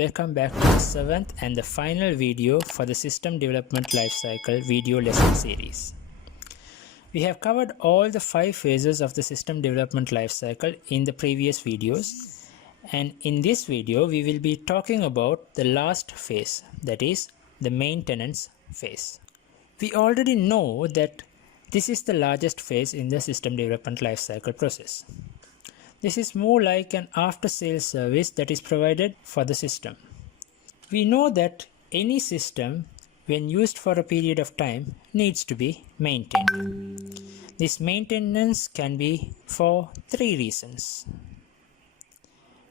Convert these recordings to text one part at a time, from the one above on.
welcome back to the 7th and the final video for the System Development Lifecycle video lesson series. We have covered all the 5 phases of the System Development Lifecycle in the previous videos, and in this video we will be talking about the last phase, that is the maintenance phase. We already know that this is the largest phase in the System Development Lifecycle process. This is more like an after-sales service that is provided for the system. We know that any system, when used for a period of time, needs to be maintained. This maintenance can be for 3 reasons.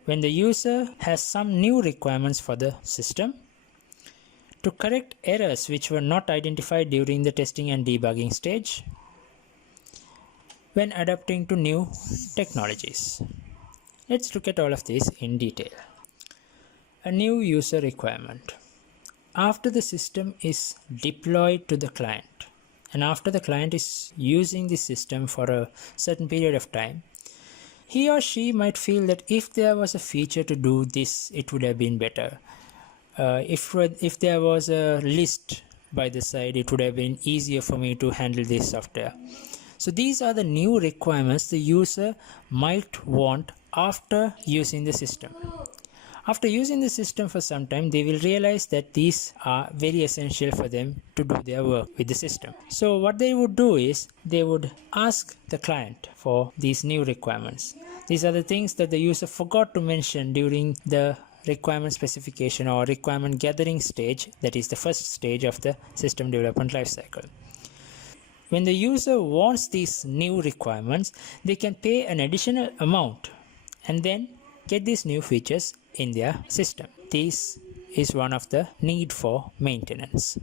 When the user has some new requirements for the system, to correct errors which were not identified during the testing and debugging stage, when adapting to new technologies. Let's look at all of these in detail. A new user requirement. After the system is deployed to the client, and after the client is using the system for a certain period of time, he or she might feel that if there was a feature to do this, it would have been better. If there was a list by the side, it would have been easier for me to handle this software. So these are the new requirements the user might want after using the system. After using the system for some time, they will realize that these are very essential for them to do their work with the system. So what they would do is, they would ask the client for these new requirements. These are the things that the user forgot to mention during the requirement specification or requirement gathering stage, that is the first stage of the system development lifecycle. When the user wants these new requirements, they can pay an additional amount and then get these new features in their system. This is one of the need for maintenance.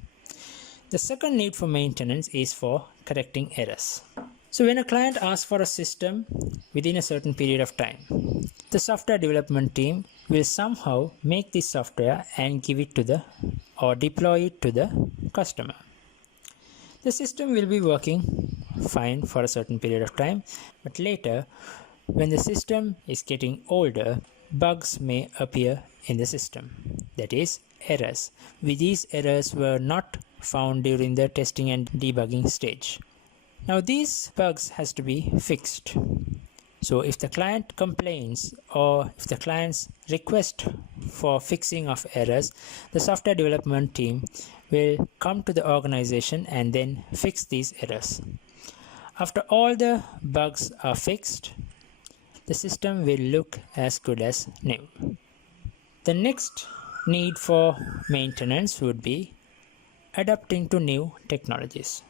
The second need for maintenance is for correcting errors. So when a client asks for a system within a certain period of time, the software development team will somehow make this software and give it to or deploy it to the customer. The system will be working fine for a certain period of time, but later, when the system is getting older, bugs may appear in the system, that is, errors. These errors were not found during the testing and debugging stage. Now these bugs has to be fixed. So if the client complains or if the client's request for fixing of errors, the software development team will come to the organization and then fix these errors. After all the bugs are fixed, the system will look as good as new. The next need for maintenance would be adapting to new technologies.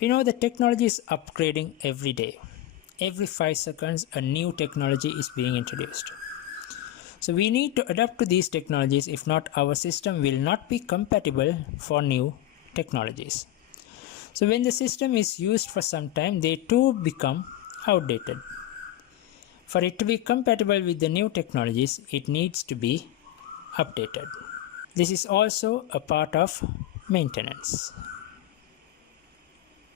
We know that technology is upgrading every day. Every 5 seconds, a new technology is being introduced. So we need to adapt to these technologies. If not, our system will not be compatible for new technologies. So when the system is used for some time, they too become outdated. For it to be compatible with the new technologies, it needs to be updated. This is also a part of maintenance.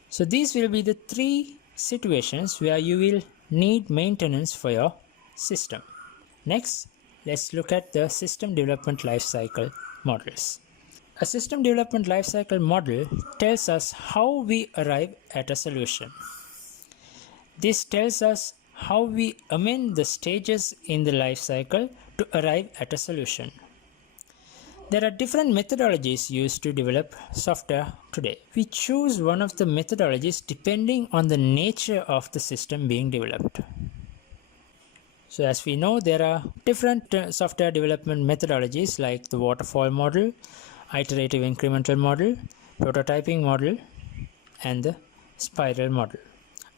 So these will be the 3 situations where you will need maintenance for your system. Next, let's look at the system development lifecycle models. A system development lifecycle model tells us how we arrive at a solution. This tells us how we amend the stages in the lifecycle to arrive at a solution. There are different methodologies used to develop software today. We choose one of the methodologies depending on the nature of the system being developed. So as we know, there are different software development methodologies like the Waterfall model, Iterative incremental model, prototyping model, and the spiral model.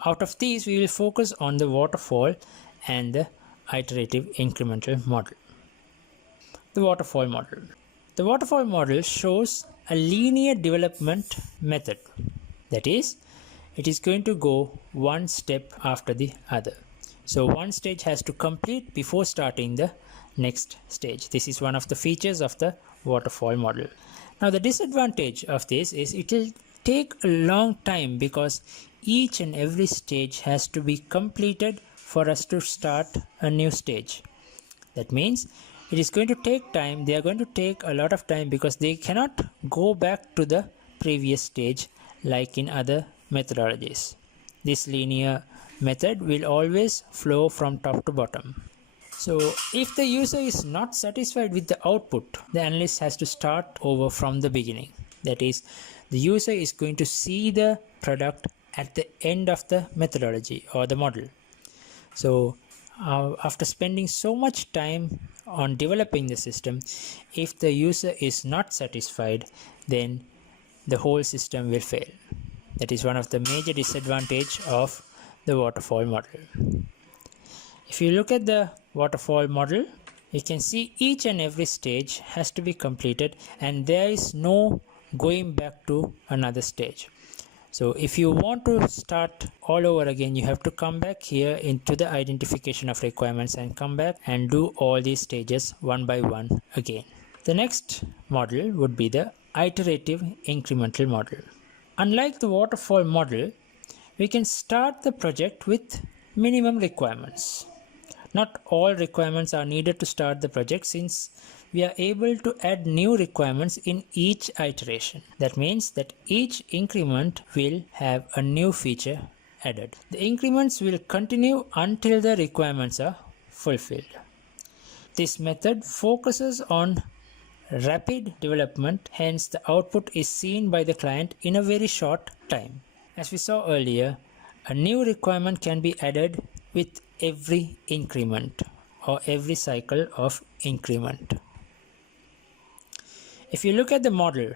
Out of these, we will focus on the Waterfall and the Iterative incremental model. The Waterfall model. The Waterfall model shows a linear development method. That is, it is going to go one step after the other. So one stage has to complete before starting the next stage. This is one of the features of the Waterfall model. Now the disadvantage of this is it will take a long time because each and every stage has to be completed for us to start a new stage. That means it is going to take time. They are going to take a lot of time because they cannot go back to the previous stage like in other methodologies. This linear method will always flow from top to bottom. So if the user is not satisfied with the output, the analyst has to start over from the beginning. That is, the user is going to see the product at the end of the methodology or the model. So after spending so much time on developing the system, if the user is not satisfied, then the whole system will fail. That is one of the major disadvantages of the waterfall model. If you look at the waterfall model, you can see each and every stage has to be completed and there is no going back to another stage. So if you want to start all over again, you have to come back here into the identification of requirements and come back and do all these stages one by one again. The next model would be the iterative incremental model. Unlike the waterfall model, we can start the project with minimum requirements. Not all requirements are needed to start the project since we are able to add new requirements in each iteration. That means that each increment will have a new feature added. The increments will continue until the requirements are fulfilled. This method focuses on rapid development, hence the output is seen by the client in a very short time. As we saw earlier, a new requirement can be added with every increment or every cycle of increment. If you look at the model,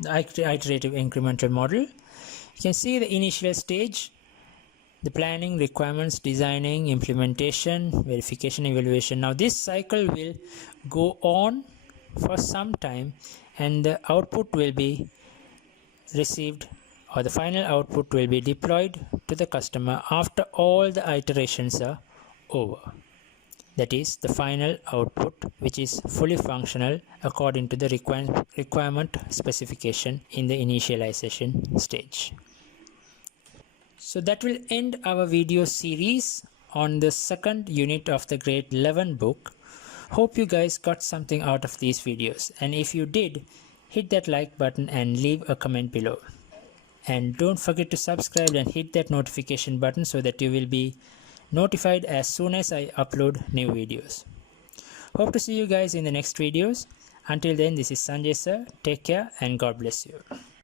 the iterative incremental model, you can see the initial stage, the planning, requirements, designing, implementation, verification, evaluation. Now this cycle will go on for some time and the output will be received, or the final output will be deployed to the customer after all the iterations are over. That is the final output, which is fully functional according to the requirement specification in the initialization stage. So that will end our video series on the second unit of the grade 11 book. Hope you guys got something out of these videos, and if you did, hit that like button and leave a comment below. And don't forget to subscribe and hit that notification button so that you will be notified as soon as I upload new videos. Hope to see you guys in the next videos. Until then, this is Sanjay sir. Take care and God bless you.